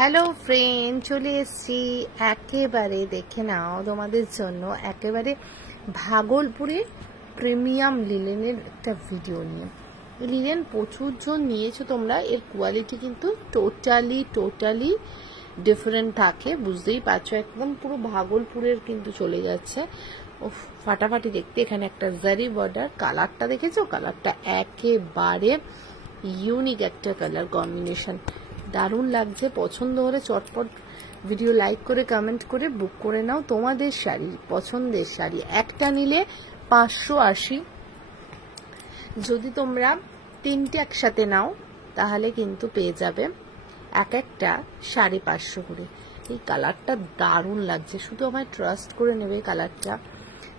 Hello friend, চলে এসেছি একেবারে দেখে নাও তোমাদের জন্য একেবারে ভাগলপুরের প্রিমিয়াম লিলেনের একটা ভিডিও নিয়ে। লিলেন প্রচুর জন নিয়েছো তোমরা, এর কোয়ালিটি কিন্তু টোটালি ডিফারেন্ট থাকে, বুঝতেই পারছো। একদম পুরো ভাগলপুরের কিন্তু চলে যাচ্ছে। ও ফাটাফাটি দেখতে। এখানে একটা জারি বর্ডার, কালারটা দেখেছো? কালারটা একেবারে ইউনিক একটা কালার কম্বিনেশন, দারুণ লাগছে। পছন্দ হলে চটপট ভিডিও লাইক করে কমেন্ট করে বুক করে নাও তোমাদের শাড়ি, পছন্দের শাড়ি। একটা নিলে 580, যদি তোমরা তিনটে একসাথে নাও তাহলে কিন্তু পেয়ে যাবে এক একটা 550 করে। এই কালারটা দারুণ লাগছে, শুধু আমায় ট্রাস্ট করে নেবে। কালারটা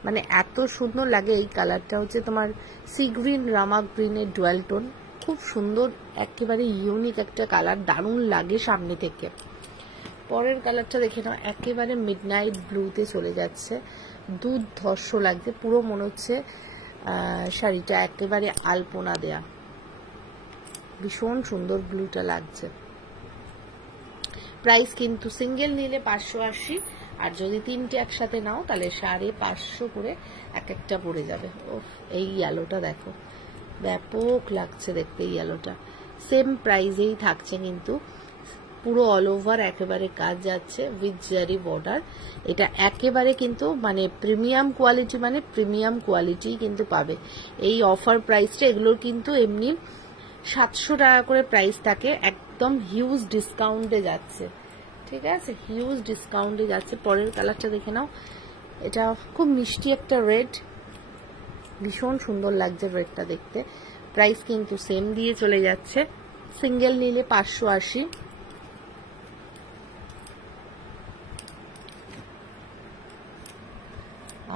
মানে এত সুন্দর লাগে। এই কালারটা হচ্ছে তোমার সি গ্রিন রামা গ্রিনের ডুয়াল টোন, খুব সুন্দর, একেবারে ইউনিক একটা কালার, দারুণ লাগে সামনে থেকে। পরের কালারটা দেখে নাও, একেবারে মিডনাইট ব্লুতে চলে যাচ্ছে, দুর্ধর্ষ লাগছে। পুরো মনে হচ্ছে শাড়িটা একেবারে আলপনা দেয়া, ভীষণ সুন্দর ব্লুটা লাগছে। প্রাইস কিন্তু সিঙ্গেল নিলে 580, আর যদি তিনটে একসাথে নাও তাহলে 550 করে এক একটা পড়ে যাবে। এই ইয়েলোটা দেখো, ব্যাপক লাগছে দেখতে। ইয়েলোটা সেম প্রাইজেই থাকছে, কিন্তু পুরো অল ওভার একেবারে কাজ যাচ্ছে উইথ জারি বর্ডার। এটা একেবারে কিন্তু মানে প্রিমিয়াম কোয়ালিটি, মানে প্রিমিয়াম কোয়ালিটি কিন্তু পাবে এই অফার প্রাইসটা। এগুলোর কিন্তু এমনি 700 টাকা করে প্রাইস থাকে, একদম হিউজ ডিসকাউন্টে যাচ্ছে, ঠিক আছে, হিউজ ডিসকাউন্টে যাচ্ছে। পরের কালারটা দেখে নাও, এটা খুব মিষ্টি একটা রেড, ভীষণ সুন্দর লাগছে রেডটা দেখতে। প্রাইস কিন্তু সেম দিয়ে চলে যাচ্ছে, সিঙ্গেল নিলে 580।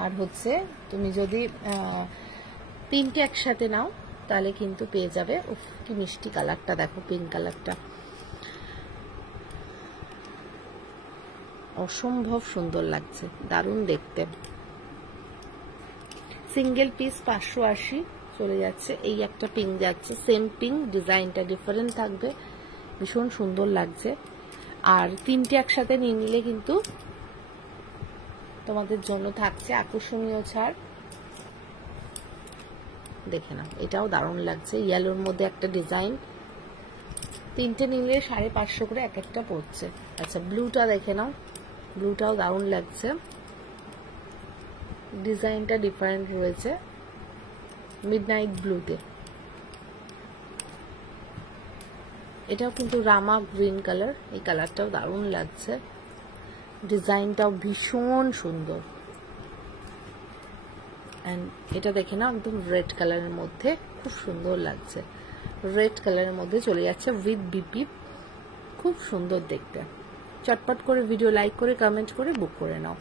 আর হচ্ছে তুমি যদি তিনটে একসাথে নাও তাহলে কিন্তু পেয়ে যাবে। উফ কি মিষ্টি কালারটা দেখো, পিঙ্ক কালারটা অসম্ভব সুন্দর লাগছে, দারুণ দেখতে। সিঙ্গেল পিস 580 চলে যাচ্ছে। এই একটা পিঙ্ক যাচ্ছে, সেম পিঙ্ক, ডিজাইনটা ডিফারেন্ট থাকবে, ভীষণ সুন্দর লাগছে। আর তিনটে একসাথে নিয়ে নিলে কিন্তু তোমাদের জন্য থাকছে আকর্ষণীয় ছাড়। দেখে নাও, এটাও দারুণ লাগছে, ইয়েলোর মধ্যে একটা ডিজাইন। তিনটে নিলে 550 করে এক একটা পড়ছে। আচ্ছা ব্লুটা দেখে নাও, ব্লুটাও দারুণ লাগছে, ডিজাইনটা ডিফারেন্ট রয়েছে মিডনাইট ব্লুতে। এটাও কিন্তু রামা গ্রিন কালার, এই কালারটাও দারুণ লাগছে, ডিজাইনটাও ভীষণ সুন্দর। এন্ড এটা দেখে নাও, একদম রেড কালারের মধ্যে, খুব সুন্দর লাগছে, রেড কালারের মধ্যে চলে যাচ্ছে উইথ বিপি, খুব সুন্দর দেখতে। চটপট করে ভিডিও লাইক করে কমেন্ট করে বুক করে নাও।